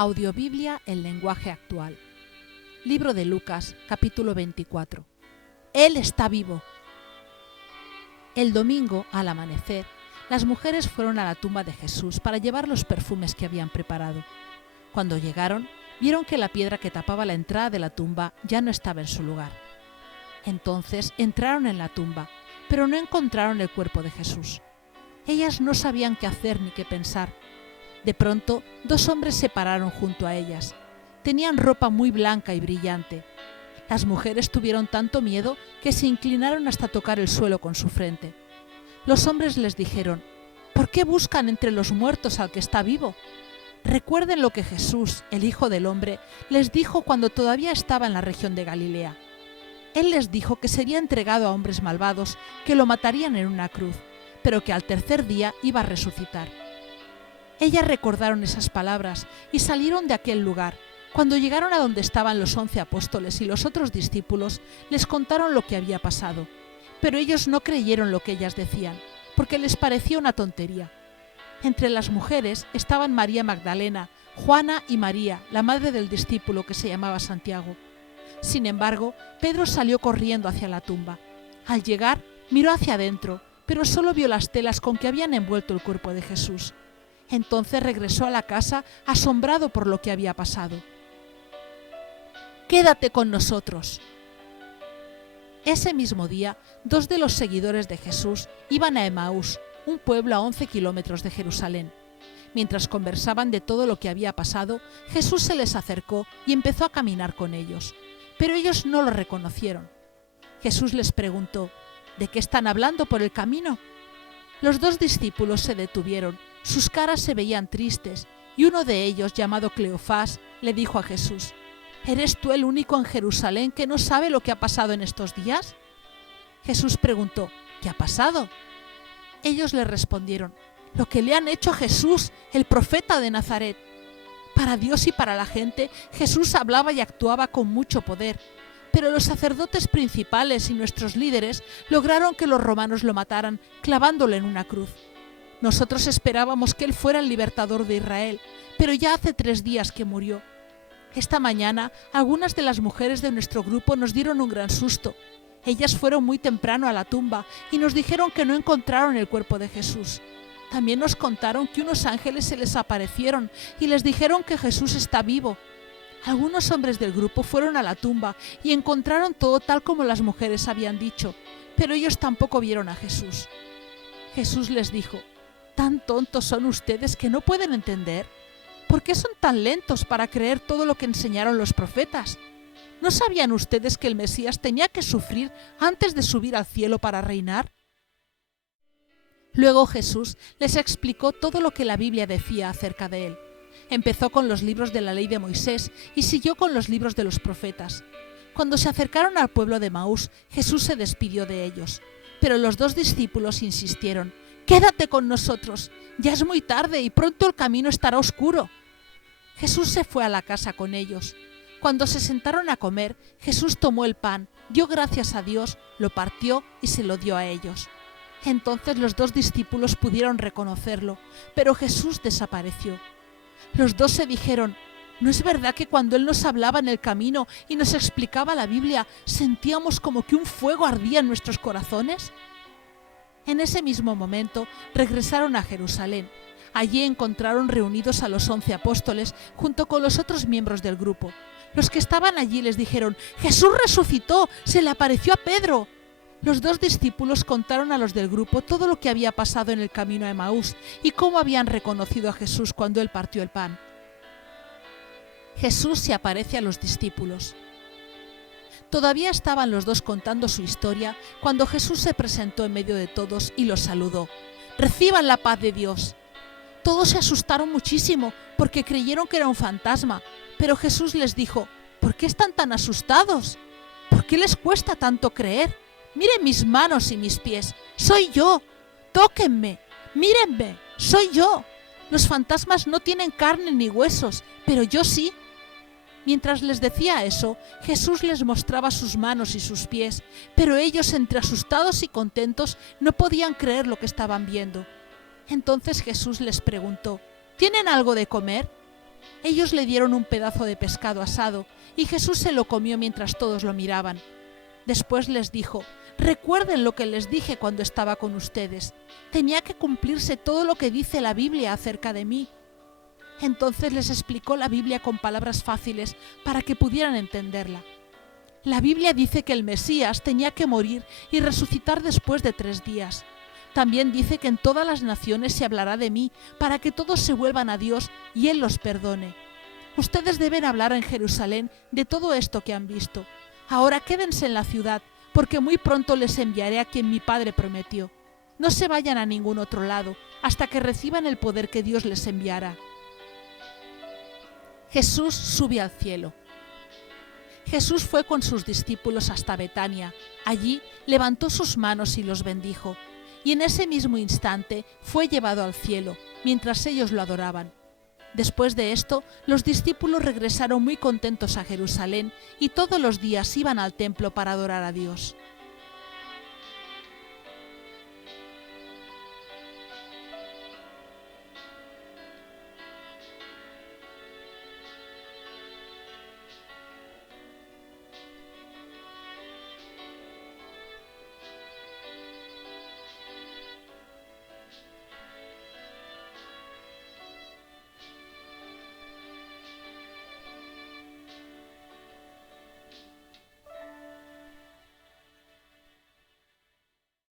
Audiobiblia en lenguaje actual. Libro de Lucas, capítulo 24. Él está vivo. El domingo, al amanecer, las mujeres fueron a la tumba de Jesús para llevar los perfumes que habían preparado. Cuando llegaron, vieron que la piedra que tapaba la entrada de la tumba ya no estaba en su lugar. Entonces entraron en la tumba, pero no encontraron el cuerpo de Jesús. Ellas no sabían qué hacer ni qué pensar. De pronto, dos hombres se pararon junto a ellas. Tenían ropa muy blanca y brillante. Las mujeres tuvieron tanto miedo que se inclinaron hasta tocar el suelo con su frente. Los hombres les dijeron: ¿por qué buscan entre los muertos al que está vivo? Recuerden lo que Jesús, el Hijo del Hombre, les dijo cuando todavía estaba en la región de Galilea. Él les dijo que sería entregado a hombres malvados que lo matarían en una cruz, pero que al tercer día iba a resucitar. Ellas recordaron esas palabras y salieron de aquel lugar. Cuando llegaron a donde estaban los 11 apóstoles y los otros discípulos, les contaron lo que había pasado. Pero ellos no creyeron lo que ellas decían, porque les parecía una tontería. Entre las mujeres estaban María Magdalena, Juana y María, la madre del discípulo que se llamaba Santiago. Sin embargo, Pedro salió corriendo hacia la tumba. Al llegar, miró hacia adentro, pero solo vio las telas con que habían envuelto el cuerpo de Jesús. Entonces regresó a la casa asombrado por lo que había pasado. «Quédate con nosotros». Ese mismo día, dos de los seguidores de Jesús iban a Emaús, un pueblo a 11 kilómetros de Jerusalén. Mientras conversaban de todo lo que había pasado, Jesús se les acercó y empezó a caminar con ellos. Pero ellos no lo reconocieron. Jesús les preguntó: ¿de qué están hablando por el camino? Los dos discípulos se detuvieron. Sus caras se veían tristes, y uno de ellos, llamado Cleofás, le dijo a Jesús: ¿eres tú el único en Jerusalén que no sabe lo que ha pasado en estos días? Jesús preguntó: ¿qué ha pasado? Ellos le respondieron: lo que le han hecho a Jesús, el profeta de Nazaret. Para Dios y para la gente, Jesús hablaba y actuaba con mucho poder, pero los sacerdotes principales y nuestros líderes lograron que los romanos lo mataran clavándolo en una cruz. Nosotros esperábamos que él fuera el libertador de Israel, pero ya hace 3 días que murió. Esta mañana, algunas de las mujeres de nuestro grupo nos dieron un gran susto. Ellas fueron muy temprano a la tumba y nos dijeron que no encontraron el cuerpo de Jesús. También nos contaron que unos ángeles se les aparecieron y les dijeron que Jesús está vivo. Algunos hombres del grupo fueron a la tumba y encontraron todo tal como las mujeres habían dicho, pero ellos tampoco vieron a Jesús. Jesús les dijo: ¿tan tontos son ustedes que no pueden entender? ¿Por qué son tan lentos para creer todo lo que enseñaron los profetas? ¿No sabían ustedes que el Mesías tenía que sufrir antes de subir al cielo para reinar? Luego Jesús les explicó todo lo que la Biblia decía acerca de él. Empezó con los libros de la ley de Moisés y siguió con los libros de los profetas. Cuando se acercaron al pueblo de Emaús, Jesús se despidió de ellos. Pero los dos discípulos insistieron: «Quédate con nosotros, ya es muy tarde y pronto el camino estará oscuro». Jesús se fue a la casa con ellos. Cuando se sentaron a comer, Jesús tomó el pan, dio gracias a Dios, lo partió y se lo dio a ellos. Entonces los dos discípulos pudieron reconocerlo, pero Jesús desapareció. Los dos se dijeron: ¿no es verdad que cuando Él nos hablaba en el camino y nos explicaba la Biblia, sentíamos como que un fuego ardía en nuestros corazones? En ese mismo momento regresaron a Jerusalén. Allí encontraron reunidos a los 11 apóstoles junto con los otros miembros del grupo. Los que estaban allí les dijeron: «¡Jesús resucitó! ¡Se le apareció a Pedro!». Los dos discípulos contaron a los del grupo todo lo que había pasado en el camino a Emaús y cómo habían reconocido a Jesús cuando él partió el pan. Jesús se aparece a los discípulos. Todavía estaban los dos contando su historia cuando Jesús se presentó en medio de todos y los saludó: «Reciban la paz de Dios». Todos se asustaron muchísimo porque creyeron que era un fantasma, pero Jesús les dijo: «¿por qué están tan asustados? ¿Por qué les cuesta tanto creer? Miren mis manos y mis pies, soy yo. Tóquenme, mírenme, soy yo. Los fantasmas no tienen carne ni huesos, pero yo sí». Mientras les decía eso, Jesús les mostraba sus manos y sus pies, pero ellos, entre asustados y contentos, no podían creer lo que estaban viendo. Entonces Jesús les preguntó: ¿tienen algo de comer? Ellos le dieron un pedazo de pescado asado y Jesús se lo comió mientras todos lo miraban. Después les dijo: recuerden lo que les dije cuando estaba con ustedes. Tenía que cumplirse todo lo que dice la Biblia acerca de mí. Entonces les explicó la Biblia con palabras fáciles para que pudieran entenderla. La Biblia dice que el Mesías tenía que morir y resucitar después de 3 días. También dice que en todas las naciones se hablará de mí para que todos se vuelvan a Dios y Él los perdone. Ustedes deben hablar en Jerusalén de todo esto que han visto. Ahora quédense en la ciudad, porque muy pronto les enviaré a quien mi Padre prometió. No se vayan a ningún otro lado hasta que reciban el poder que Dios les enviará. Jesús sube al cielo. Jesús fue con sus discípulos hasta Betania. Allí levantó sus manos y los bendijo, y en ese mismo instante fue llevado al cielo, mientras ellos lo adoraban. Después de esto, los discípulos regresaron muy contentos a Jerusalén y todos los días iban al templo para adorar a Dios.